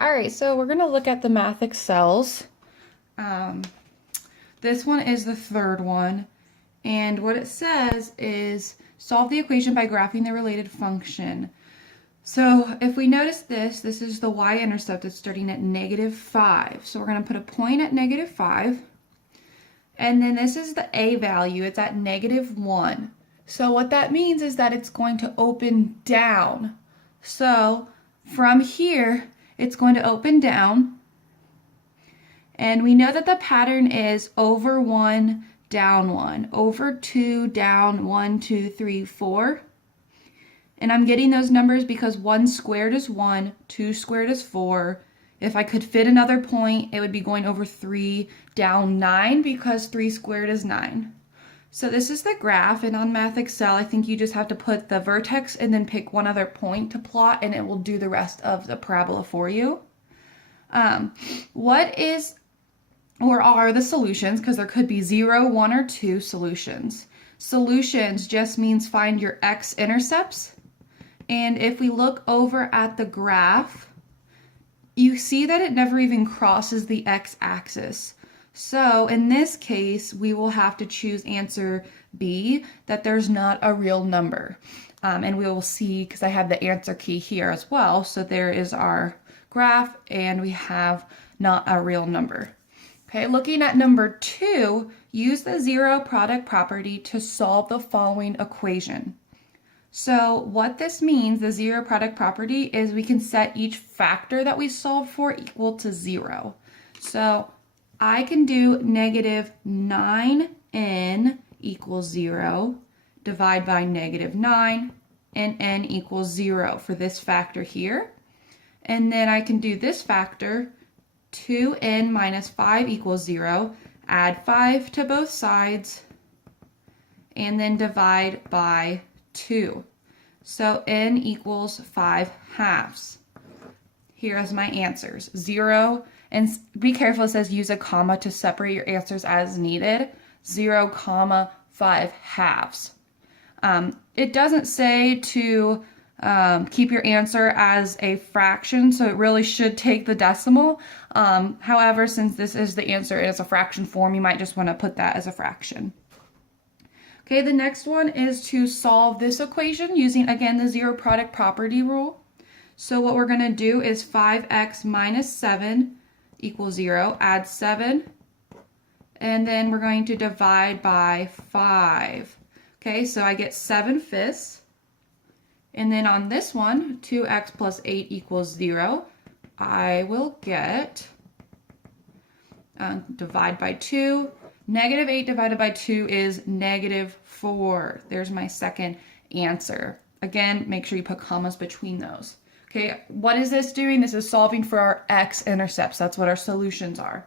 All right, so we're going to look at the mathxls. This one is the third one, and what it says is solve the equation by graphing the related function. So if we notice this is the y-intercept. It's starting at -5. So we're going to put a point at -5, and then this is the a value. It's at -1. So what that means is that it's going to open down. So from here, it's going to open down. And we know that the pattern is over 1, down 1, over 2, down 1, 2, 3, 4. And I'm getting those numbers because 1 squared is 1, 2 squared is 4. If I could fit another point, it would be going over 3, down 9, because 3 squared is 9. So this is the graph, and on mathxl, I think you just have to put the vertex and then pick one other point to plot, and it will do the rest of the parabola for you. What is or are the solutions? Because there could be 0, 1, or 2 solutions. Solutions just means find your x-intercepts. And if we look over at the graph, you see that it never even crosses the x-axis. So in this case, we will have to choose answer B, that there's not a real number. And we will see, because I have the answer key here as well. So there is our graph, and we have not a real number. Okay, looking at number 2, use the zero product property to solve the following equation. So what this means, the zero product property, is we can set each factor that we solve for equal to 0. So I can do -9n equals 0, divide by -9, and n equals 0 for this factor here. And then I can do this factor, 2n minus 5 equals 0, add 5 to both sides, and then divide by 2. So n equals 5/2. Here is my answers. 0, and be careful, it says use a comma to separate your answers as needed. 0, 5/2. It doesn't say to keep your answer as a fraction, so it really should take the decimal. However, since this is the answer as a fraction form, you might just want to put that as a fraction. Okay, the next one is to solve this equation using, again, the zero product property rule. So what we're going to do is 5x minus 7 equals 0, add 7, and then we're going to divide by 5. Okay, so I get 7/5. And then on this one, 2x plus 8 equals 0, I will get, divide by 2, -8 divided by 2 is -4. There's my second answer. Again, make sure you put commas between those. Okay, what is this doing? This is solving for our x-intercepts. That's what our solutions are.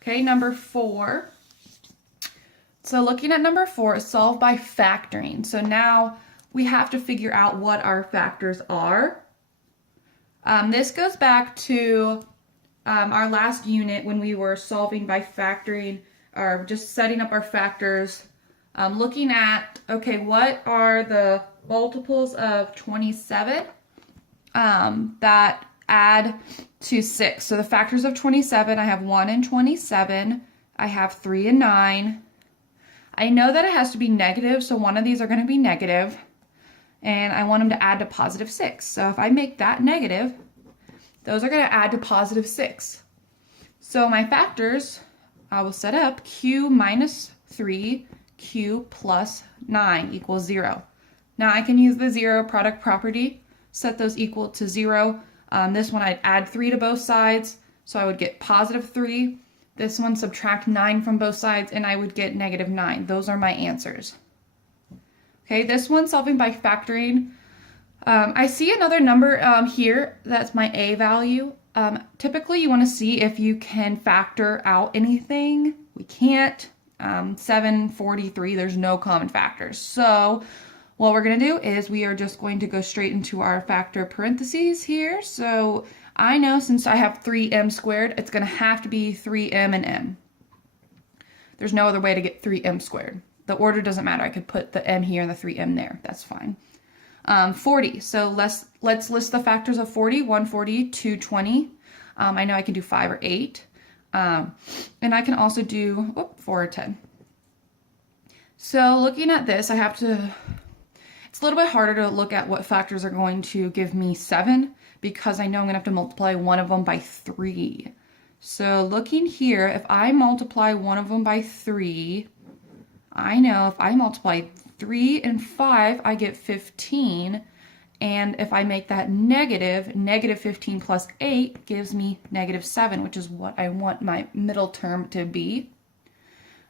Okay, number 4. So looking at number 4, is solve by factoring. So now we have to figure out what our factors are. This goes back to our last unit when we were solving by factoring, or just setting up our factors, looking at, okay, what are the multiples of 27 that add to 6? So the factors of 27, I have 1 and 27, I have 3 and 9. I know that it has to be negative, so one of these are going to be negative. And I want them to add to +6. So if I make that negative, those are going to add to +6. So my factors, I will set up q minus 3, q plus 9 equals 0. Now I can use the zero product property, set those equal to 0. This one I'd add 3 to both sides, so I would get +3. This one subtract 9 from both sides, and I would get -9. Those are my answers. Okay, this one solving by factoring. I see another number here, that's my a value. Typically you want to see if you can factor out anything. We can't. 743, there's no common factors. So what we're going to do is we are just going to go straight into our factor parentheses here. So I know since I have 3m squared, it's going to have to be 3m and m. There's no other way to get 3m squared. The order doesn't matter. I could put the m here and the 3m there. That's fine. 40. So let's list the factors of 40. 140, 220. I know I can do 5 or 8. And I can also do 4 or 10. So looking at this, it's a little bit harder to look at what factors are going to give me 7 because I know I'm going to have to multiply one of them by 3. So looking here, if I multiply one of them by 3, I know if I multiply 3 and 5, I get 15. And if I make that negative, negative 15 plus 8 gives me negative 7, which is what I want my middle term to be.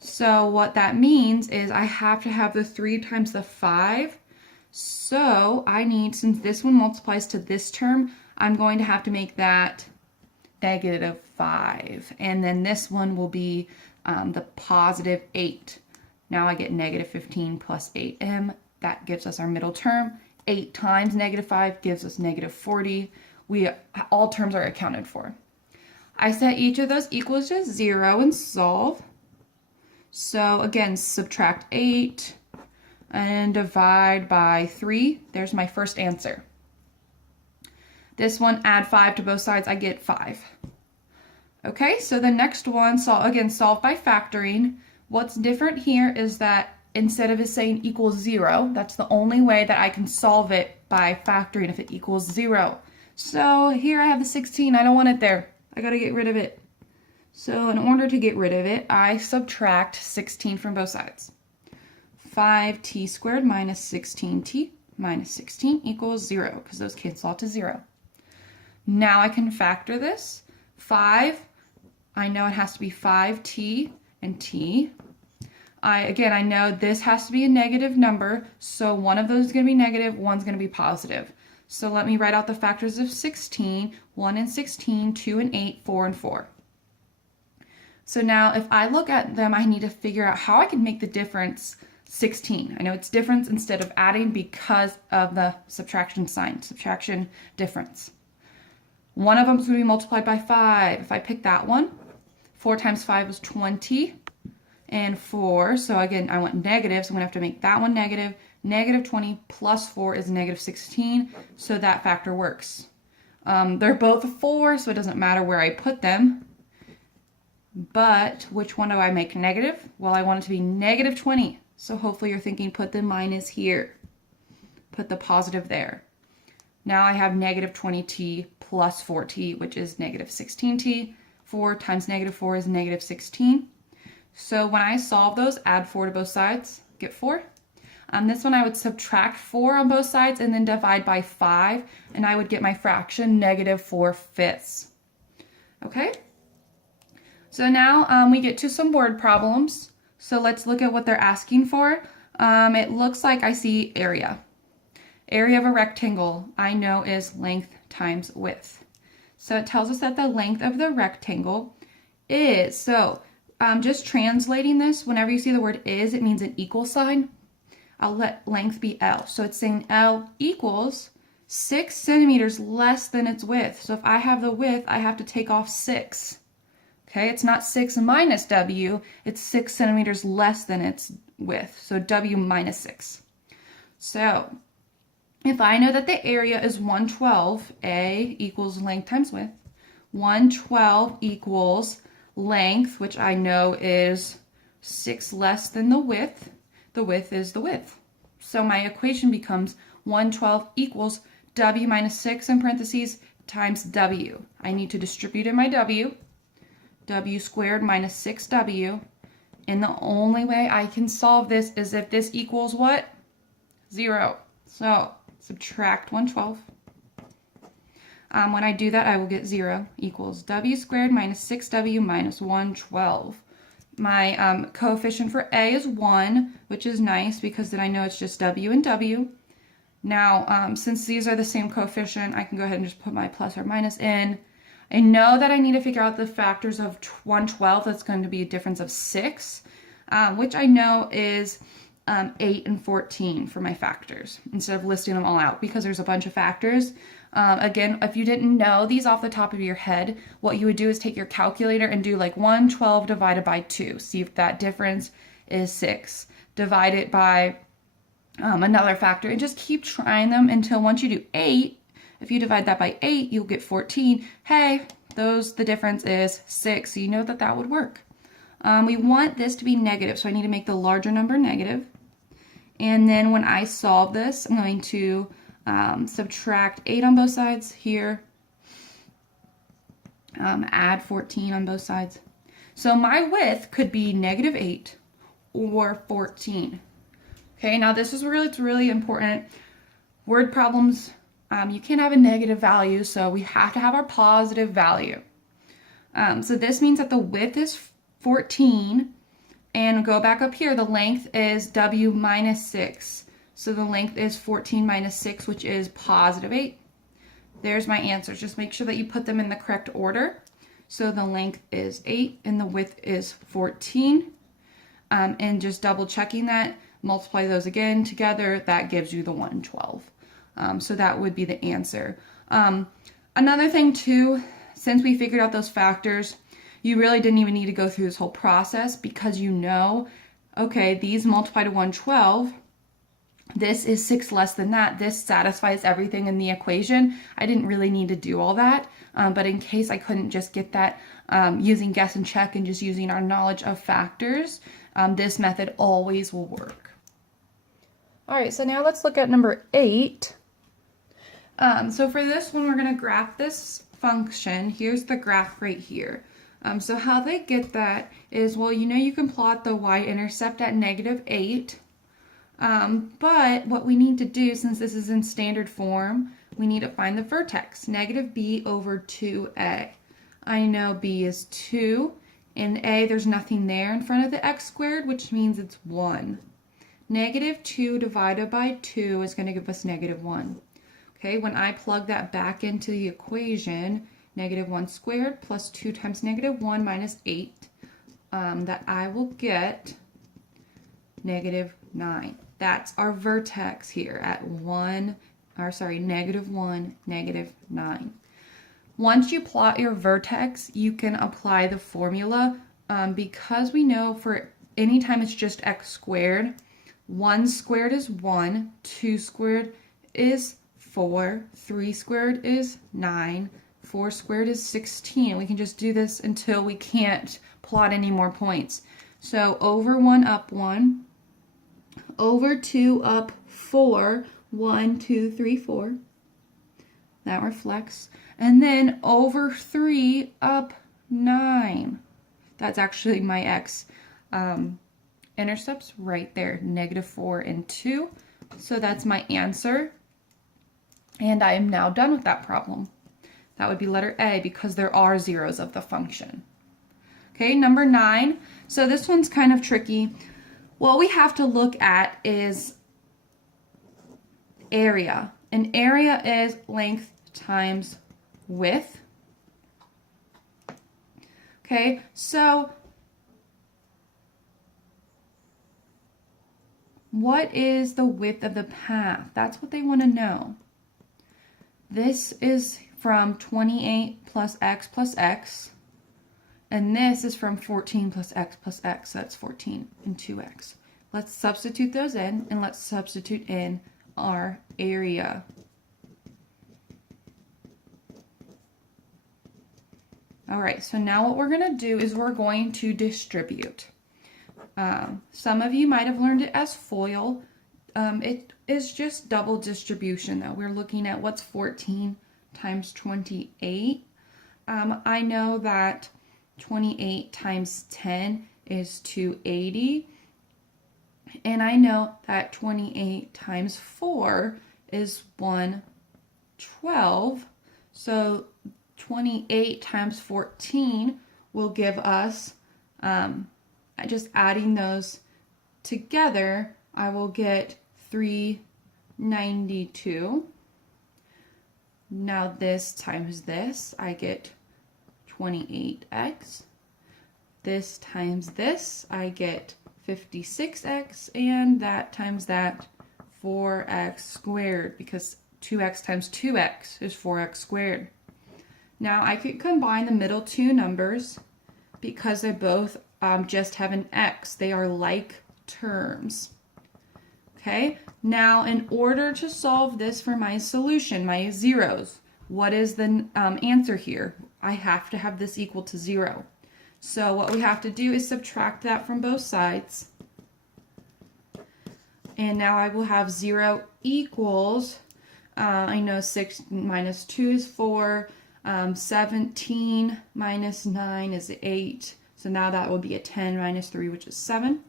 So what that means is I have to have the 3 times the 5. So I need, since this one multiplies to this term, I'm going to have to make that negative 5. And then this one will be the positive 8. Now I get negative 15 plus 8m. That gives us our middle term. 8 times negative 5 gives us negative 40. All terms are accounted for. I set each of those equals to 0 and solve. So again, subtract 8 and divide by 3. There's my first answer. This one, add 5 to both sides, I get 5. Okay, so the next one, solve by factoring. What's different here is that instead of it saying equals 0, that's the only way that I can solve it by factoring if it equals 0. So here I have the 16, I don't want it there. I gotta get rid of it. So in order to get rid of it, I subtract 16 from both sides. 5t squared minus 16t minus 16 equals 0, because those cancel out to 0. Now I can factor this. 5, I know it has to be 5t and t. Again, I know this has to be a negative number, so one of those is going to be negative, one's going to be positive. So let me write out the factors of 16, 1 and 16, 2 and 8, 4 and 4. So now if I look at them, I need to figure out how I can make the difference 16. I know it's difference instead of adding because of the subtraction sign, subtraction difference. One of them is going to be multiplied by 5. If I pick that one, 4 times 5 is 20 and 4. So again, I want negative, so I'm going to have to make that one negative. Negative 20 plus 4 is negative 16, so that factor works. They're both 4, so it doesn't matter where I put them. But which one do I make negative? Well, I want it to be negative 20. So hopefully you're thinking put the minus here. Put the positive there. Now I have negative 20t plus 4t, which is negative 16t. 4 times negative 4 is negative 16. So when I solve those, add 4 to both sides, get 4. On this one, I would subtract 4 on both sides and then divide by 5, and I would get my fraction negative 4/5. Okay? So now we get to some word problems. So let's look at what they're asking for. It looks like I see area. Area of a rectangle, I know, is length times width. So it tells us that the length of the rectangle is, just translating this, whenever you see the word is, it means an equal sign. I'll let length be L. So it's saying L equals 6 centimeters less than its width. So if I have the width, I have to take off 6. Okay, it's not 6 minus W, it's 6 centimeters less than its width. So W minus 6. So if I know that the area is 112, A equals length times width. 112 equals length, which I know is 6 less than the width. The width is the width. So my equation becomes 112 equals W minus 6 in parentheses times W. I need to distribute in my W. W squared minus 6W. And the only way I can solve this is if this equals what? 0. So subtract 112. When I do that, I will get 0 equals W squared minus 6W minus 112. My coefficient for A is 1, which is nice because then I know it's just W and W. Now, since these are the same coefficient, I can go ahead and just put my plus or minus in. I know that I need to figure out the factors of 112. That's going to be a difference of 6, which I know is 8 and 14 for my factors, instead of listing them all out because there's a bunch of factors. Again, if you didn't know these off the top of your head, what you would do is take your calculator and do like 112 divided by 2. See if that difference is 6. Divide it by another factor and just keep trying them until once you do 8, if you divide that by 8, you'll get 14. Hey, the difference is 6, so you know that that would work. We want this to be negative, so I need to make the larger number negative. And then when I solve this, I'm going to subtract 8 on both sides here, add 14 on both sides. So my width could be negative 8 or 14. Okay, now this is it's really important. Word problems, you can't have a negative value, so we have to have our positive value. So this means that the width is 14, and go back up here, the length is W minus 6. So the length is 14 minus 6, which is positive 8. There's my answers. Just make sure that you put them in the correct order. So the length is 8 and the width is 14. And just double checking that, multiply those again together, that gives you the 112. So that would be the answer. Another thing too, since we figured out those factors, you really didn't even need to go through this whole process because you know, okay, these multiply to 112, this is 6 less than that. This satisfies everything in the equation. I didn't really need to do all that, but in case I couldn't just get that using guess and check and just using our knowledge of factors, this method always will work. All right, so now let's look at number 8. So for this one, we're going to graph this function. Here's the graph right here. So how they get that is, well, you know you can plot the y-intercept at -8, but what we need to do, since this is in standard form, we need to find the vertex, -b over 2a. I know b is 2, and a, there's nothing there in front of the x squared, which means it's 1. -2 divided by 2 is going to give us -1. Okay, when I plug that back into the equation, -1 squared plus 2 times -1 minus 8, that I will get -9. That's our vertex here at -1, -9. Once you plot your vertex, you can apply the formula because we know for any time it's just x squared, 1 squared is 1, 2 squared is 4, 3 squared is 9, 4 squared is 16. We can just do this until we can't plot any more points. So over 1 up 1, over 2 up 4, 1, 2, 3, 4. That reflects. And then over 3 up 9. That's actually my x intercepts right there, -4 and 2. So that's my answer. And I am now done with that problem. That would be letter A because there are zeros of the function. Okay, number 9. So this one's kind of tricky. What we have to look at is area. And area is length times width. Okay, so what is the width of the path? That's what they want to know. This is from 28 plus x, and this is from 14 plus x, so that's 14 and 2x. Let's substitute those in, and let's substitute in our area. All right, so now what we're going to do is we're going to distribute. Some of you might have learned it as FOIL. It is just double distribution though. We're looking at what's 14 times 28. I know that 28 times 10 is 280. And I know that 28 times 4 is 112. So 28 times 14 will give us, just adding those together, I will get 392. Now this times this, I get 28x. This times this, I get 56x, and that times that, 4x squared, because 2x times 2x is 4x squared. Now I could combine the middle two numbers because they both just have an x. They are like terms. Okay, now in order to solve this for my solution, my zeros, what is the answer here? I have to have this equal to 0. So what we have to do is subtract that from both sides. And now I will have 0 equals, I know 6 minus 2 is 4, 17 minus 9 is 8. So now that will be a 10 minus 3, which is 7.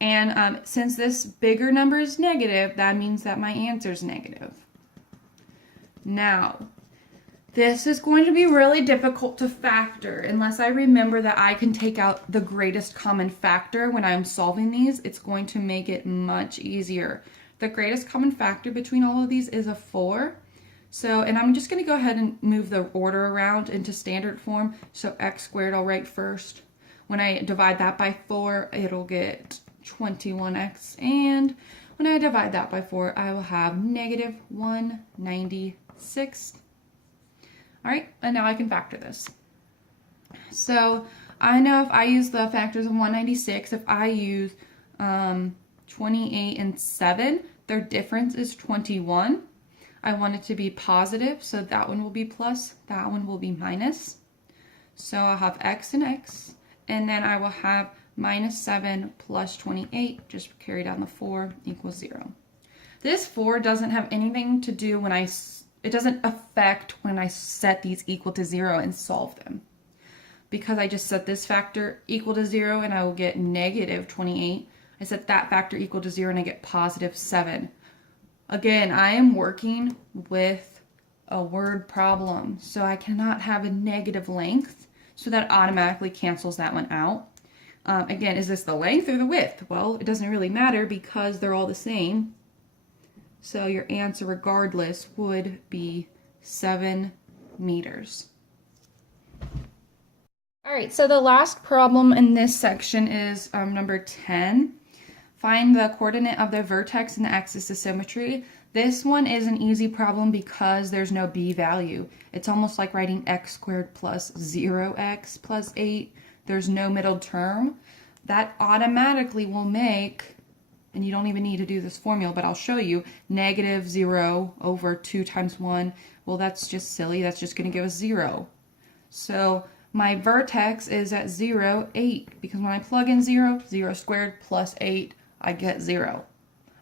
And since this bigger number is negative, that means that my answer is negative. Now, this is going to be really difficult to factor unless I remember that I can take out the greatest common factor when I'm solving these. It's going to make it much easier. The greatest common factor between all of these is a 4. So, and I'm just going to go ahead and move the order around into standard form. So x squared I'll write first. When I divide that by 4, it'll get 21x. And when I divide that by 4, I will have negative 196. All right, and now I can factor this. So I know if I use the factors of 196, if I use 28 and 7, their difference is 21. I want it to be positive, so that one will be plus, that one will be minus. So I'll have x and x, and then I will have minus 7 plus 28, just carry down the 4, equals 0. This 4 doesn't have anything to do when it doesn't affect when I set these equal to 0 and solve them. Because I just set this factor equal to 0 and I will get negative 28. I set that factor equal to 0 and I get positive 7. Again, I am working with a word problem, so I cannot have a negative length, so that automatically cancels that one out. Again, is this the length or the width? Well, it doesn't really matter because they're all the same. So your answer regardless would be 7 meters. All right, so the last problem in this section is number 10. Find the coordinate of the vertex in the axis of symmetry. This one is an easy problem because there's no b value. It's almost like writing x squared plus 0x plus 8. There's no middle term. That automatically will make, and you don't even need to do this formula, but I'll show you, negative 0 over 2 times 1. Well, that's just silly. That's just going to give us 0. So my vertex is at 0, 8, because when I plug in 0, 0 squared plus 8, I get 0.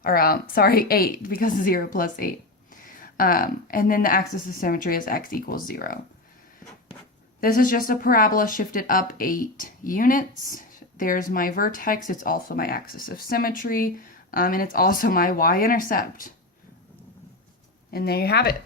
Or, sorry, 8, because 0 plus 8. And then the axis of symmetry is x equals 0. This is just a parabola shifted up 8 units. There's my vertex. It's also my axis of symmetry. And it's also my y-intercept. And there you have it.